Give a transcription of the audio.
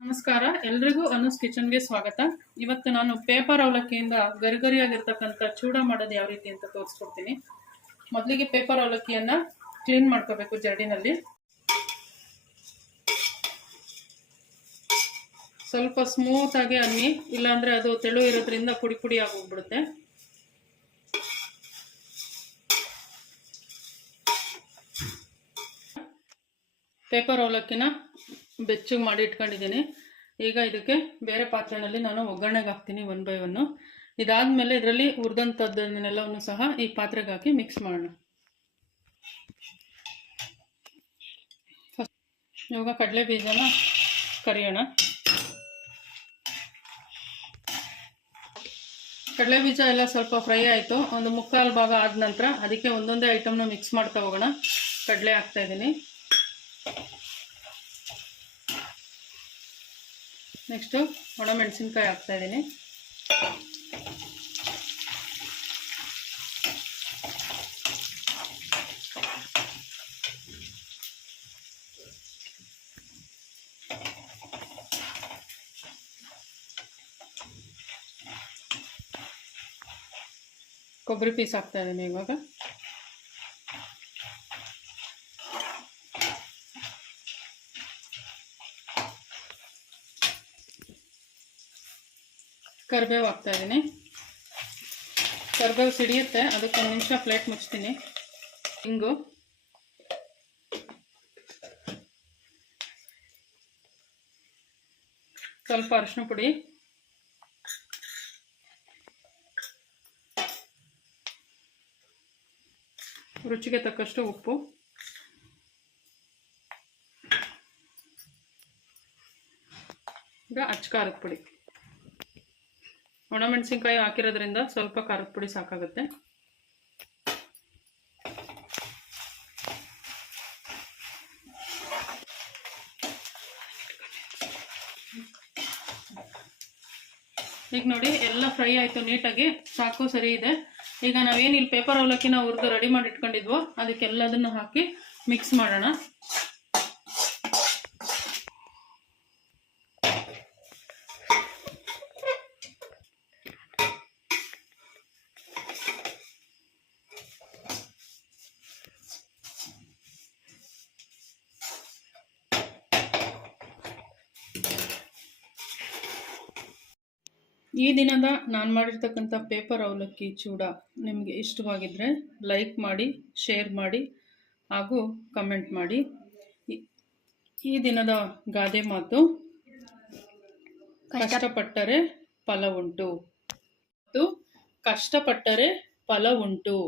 ನಮಸ್ಕಾರ, ಎಲ್ರಿಗೂ ಅನುಸ್ ಕಿಚನ್ಗೆ ಸ್ವಾಗತ. ಇವತ್ತು ನಾನು ಪೇಪರ್ ಅವಲಕ್ಕಿಯಿಂದ ಗರಿಗರಿಯಾಗಿರ್ತಕ್ಕಂಥ ಚೂಡ ಮಾಡೋದು ಯಾವ ರೀತಿ ಅಂತ ತೋರಿಸ್ಕೊಡ್ತೀನಿ. ಮೊದಲಿಗೆ ಪೇಪರ್ ಅವಲಕ್ಕಿಯನ್ನ ಕ್ಲೀನ್ ಮಾಡ್ಕೋಬೇಕು ಜರಡಿನಲ್ಲಿ. ಸ್ವಲ್ಪ ಸ್ಮೂತ್ ಆಗಿ ಅನ್ನಿ, ಇಲ್ಲಾಂದ್ರೆ ಅದು ತೆಳು ಇರೋದ್ರಿಂದ ಪುಡಿ ಪುಡಿ ಆಗೋಗ್ಬಿಡುತ್ತೆ. ಪೇಪರ್ ಅವಲಕ್ಕಿನ ಬೆಚ್ಚಗೆ ಮಾಡಿ ಇಟ್ಕೊಂಡಿದ್ದೀನಿ. ಈಗ ಇದಕ್ಕೆ ಬೇರೆ ಪಾತ್ರೆಯಲ್ಲಿ ನಾನು ಒಗ್ಗರಣೆಗೆ ಹಾಕ್ತೀನಿ 1 by 1. ಇದಾದ್ಮೇಲೆ ಇದರಲ್ಲಿ ಹುರಿದಂಥದ್ದನ್ನೆಲ್ಲವನ್ನು ಸಹ ಈ ಪಾತ್ರೆಗೆ ಹಾಕಿ ಮಿಕ್ಸ್ ಮಾಡೋಣ. ಇವಾಗ ಕಡಲೆ ಬೀಜನ ಕರಿಯೋಣ. ಕಡಲೆ ಬೀಜ ಎಲ್ಲ ಸ್ವಲ್ಪ ಫ್ರೈ ಆಯಿತು. ಒಂದು 1/4 ಭಾಗ ಆದ ನಂತರ ಅದಕ್ಕೆ ಒಂದೊಂದೇ ಐಟಮ್ನ ಮಿಕ್ಸ್ ಮಾಡ್ತಾ ಹೋಗೋಣ. ಕಡಲೆ ಹಾಕ್ತಾ ಇದ್ದೀನಿ. ನೆಕ್ಸ್ಟು ಒಣಮೆಣಸಿನ್ಕಾಯಿ ಹಾಕ್ತಾ ಇದ್ದೀನಿ. ಕೊಬ್ಬರಿ ಪೀಸ್ ಹಾಕ್ತಾ ಇದ್ದೀನಿ. ಇವಾಗ ಕರಿಬೇವು ಹಾಕ್ತಾ ಇದ್ದೀನಿ. ಕರಿಬೇವು ಸಿಡಿಯುತ್ತೆ, ಅದಕ್ಕೆ 1 ನಿಮಿಷ ಪ್ಲೇಟ್ ಮುಚ್ತೀನಿ. ಹಿಂಗು, ಸ್ವಲ್ಪ ಅರಿಶಿನ ಪುಡಿ, ರುಚಿಗೆ ತಕ್ಕಷ್ಟು ಉಪ್ಪು, ಈಗ ಅಚ್ಚ ಖಾರದ ಪುಡಿ. ಒಣಮೆಣಸಿನ್ಕಾಯಿ ಹಾಕಿರೋದ್ರಿಂದ ಸ್ವಲ್ಪ ಖಾರದ ಪುಡಿ ಸಾಕಾಗುತ್ತೆ. ಈಗ ನೋಡಿ, ಎಲ್ಲ ಫ್ರೈ ಆಯಿತು ನೀಟಾಗಿ, ಸಾಕು, ಸರಿ ಇದೆ. ಈಗ ನಾವೇನು ಇಲ್ಲಿ ಪೇಪರ್ ಅವಲಕ್ಕಿನ ಹುರಿದು ರೆಡಿ ಮಾಡಿ ಇಟ್ಕೊಂಡಿದ್ವೋ ಅದಕ್ಕೆಲ್ಲದನ್ನು ಹಾಕಿ ಮಿಕ್ಸ್ ಮಾಡೋಣ. ಈ ದಿನದ ನಾನು ಮಾಡಿರ್ತಕ್ಕಂಥ ಪೇಪರ್ ಅವಲಕ್ಕಿ ಚೂಡ ನಿಮಗೆ ಇಷ್ಟವಾಗಿದ್ದರೆ ಲೈಕ್ ಮಾಡಿ, ಶೇರ್ ಮಾಡಿ ಹಾಗೂ ಕಮೆಂಟ್ ಮಾಡಿ. ಈ ದಿನದ ಗಾದೆ ಮಾತು, ಕಷ್ಟಪಟ್ಟರೆ ಫಲ ಉಂಟು. ಕಷ್ಟಪಟ್ಟರೆ ಫಲ ಉಂಟು.